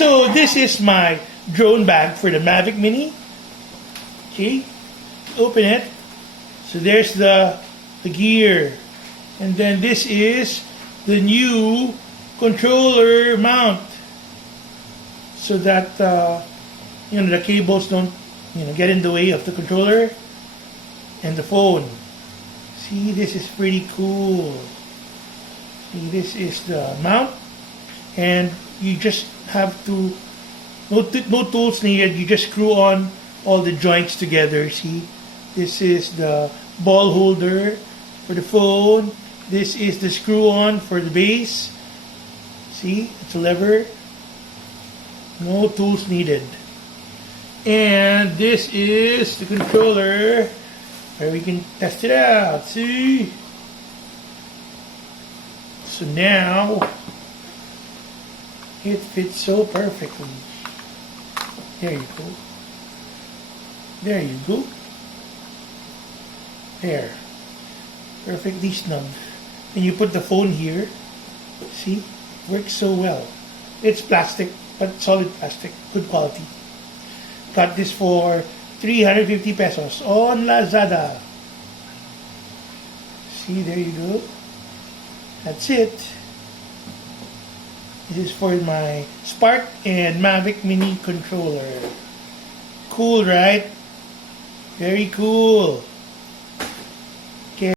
So this is my drone bag for the Mavic Mini. Okay, open it. So there's the gear, and then this is the new controller mount, so that the cables don't get in the way of the controller and the phone. See, this is pretty cool. See, this is the mount, and you just have to, no tools needed, you just screw on all the joints together. See, this is the ball holder for the phone, this is the screw on for the base. See, it's a lever, no tools needed. And this is the controller where we can test it out. See, so now it fits so perfectly. There you go. There you go. There. Perfectly snug. And you put the phone here. See? Works so well. It's plastic, but solid plastic. Good quality. Got this for 350 pesos on Lazada. See, there you go. That's it. This is for my Spark and Mavic Mini controller. Cool, right? Very cool.